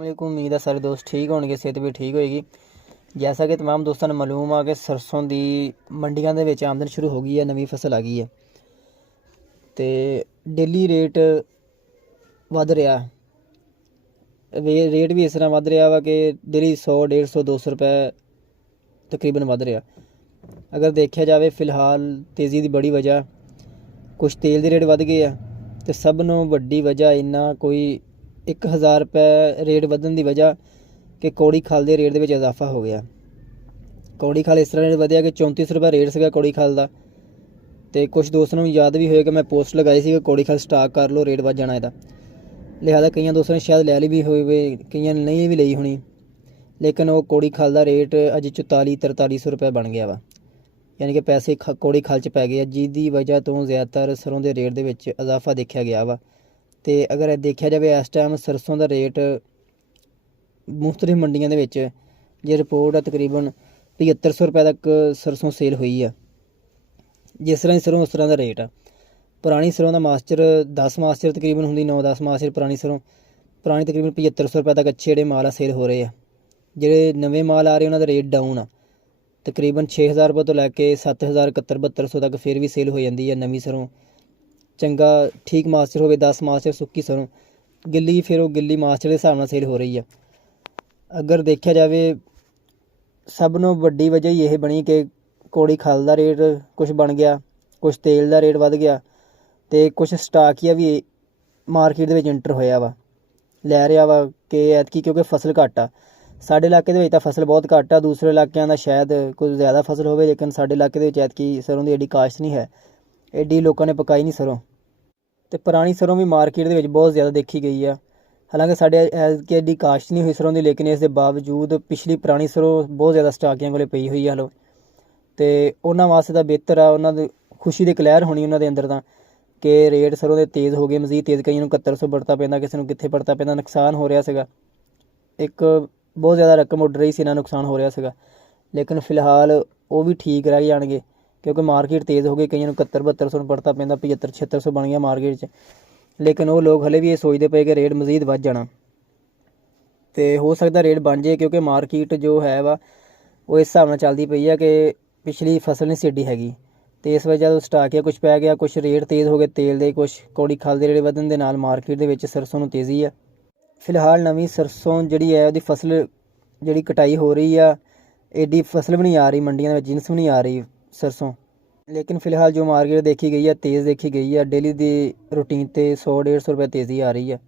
को उम्मीद है सारे दोस्त ठीक होंगे, सेहत भी ठीक होएगी। जैसा कि तमाम दोस्तों ने मालूम आ कि सरसों की मंडियां दे विच आमदन शुरू हो गई है, नवी फसल आ गई है तो डेली रेट वध रहा। रेट भी इस तरह वध रहा वा कि डेली 100, 150, 200 रुपए तकरीबन वध रहा। अगर देखा जाए फिलहाल तेज़ी की बड़ी वजह कुछ तेल के रेट वध गए हैं तो सब नों वड्डी वजह इन्ना कोई 1000 रुपए रेट वधन की वजह कि कौड़ी खाल के रेट के इजाफा हो गया। कौड़ी खाल इस तरह रेट वधिया कि 34 रुपए रेट से कौड़ी खाल का। तो कुछ दोस्तों को याद भी होएगा कि मैं पोस्ट लगाई थी कि कौड़ी खाल स्टाक कर लो, रेट वध जाना है। लिहाजा कई दोस्तों ने शायद लै ली भी हो, कई नहीं भी ली होनी, लेकिन वो कौड़ी खाल का रेट अज 44-43 रुपए बन गया वा, यानी कि पैसे कौड़ी खाल च पै गए, जिसकी वजह तो ज़्यादातर सरों के रेट के इजाफा देखा गया वा। तो अगर देखा जाए इस टाइम सरसों का रेट मुख्तलिफ मंडियों के जो रिपोर्ट है तकरीबन 7500 रुपए तक सरसों सेल हुई है। जिस तरह की सरों उस तरह का रेट है। पुरानी सरों का मास्टर 10 मास्टर तकरीबन होंगी, 9-10 मास्टर पुरानी सरों, पुरानी तकरीबन 7500 रुपए तक अच्छे जोड़े माल सेल हो रहे हैं। जोड़े नवे माल आ रहे उन्होंने रेट डाउन आ, तकरीबन 6000 रुपए तो लैके 7000, 7100 तक फिर भी सेल हो जाती है। नवी सरों चंगा ठीक मास्टर हो 10 मास्टर सुक्की सरों, गिल्ली फिर वो गिल्ली मास्टर के हिसाब से सेल हो रही है। अगर देखा जाए सब नों वड्डी वजह यह बनी कि कौड़ी खाल का रेट कुछ बन गया, कुछ तेल का रेट वध गया, तो कुछ स्टाकिया भी मार्केट के इंटर होया वा, लै रहा वा कि ऐतकी क्योंकि फसल घट आ। साढ़े इलाके के फसल बहुत घट आ, दूसरे इलाकों का शायद कुछ ज़्यादा फसल हो, लेकिन साढ़े इलाके के ऐतकी सरों की एडी काश्त नहीं है, एडी लोगों ने पकाई नहीं सरों। तो पुरानी सरों भी मार्केट के बहुत ज़्यादा देखी गई है। हालांकि साढ़े ऐतकी एडी काश्त नहीं हुई सरों की, लेकिन इसके बावजूद पिछली पुरानी सरों बहुत ज़्यादा स्टाकियां को पई हुई है। हलो तो उन्होंने वास्ते तो बेहतर आ, उन्होंने खुशी की कलैर होनी उन्होंने अंदर तो कि रेट सरों के तेज़ हो गए, मजीद तेज़, कई 7100 बढ़ता पैंदा, किसी को कितने बढ़ता पैंदा, नुकसान हो रहा है। एक बहुत ज़्यादा रकम उड़ रही सी, ना नुकसान हो रहा है। लेकिन फिलहाल वो भी ठीक रह जाएंगे क्योंकि मार्केट तेज़ हो गई, कई 71-7200 बढ़ता पैंदा, 75-7600 बन गया मार्केट। लेकिन वो लोग हले भी ये सोचते पे कि रेट मजीद बढ़ जाना, तो हो सकता रेट बन जाए क्योंकि मार्केट जो है वा वो इस हिसाब से चलती पई है कि पिछली फसल नहीं सी एडी हैगी। तो इस वजह तो स्टाकिया कुछ पै गया, कुछ रेट तेज़ हो गए तेल के, कुछ कौड़ी खाल के रेट वधन के नाल मार्केट के सरसों तेज़ी है। फिलहाल नवी सरसों जी है वो फसल जी कटाई हो रही है, एडी फसल भी नहीं आ रही मंडियों में, जिनस भी नहीं आ रही सरसों। लेकिन फिलहाल जो मार्केट देखी गई है तेज़ देखी गई है, डेली की रूटीन से 100-150 रुपए तेज़ी आ रही है।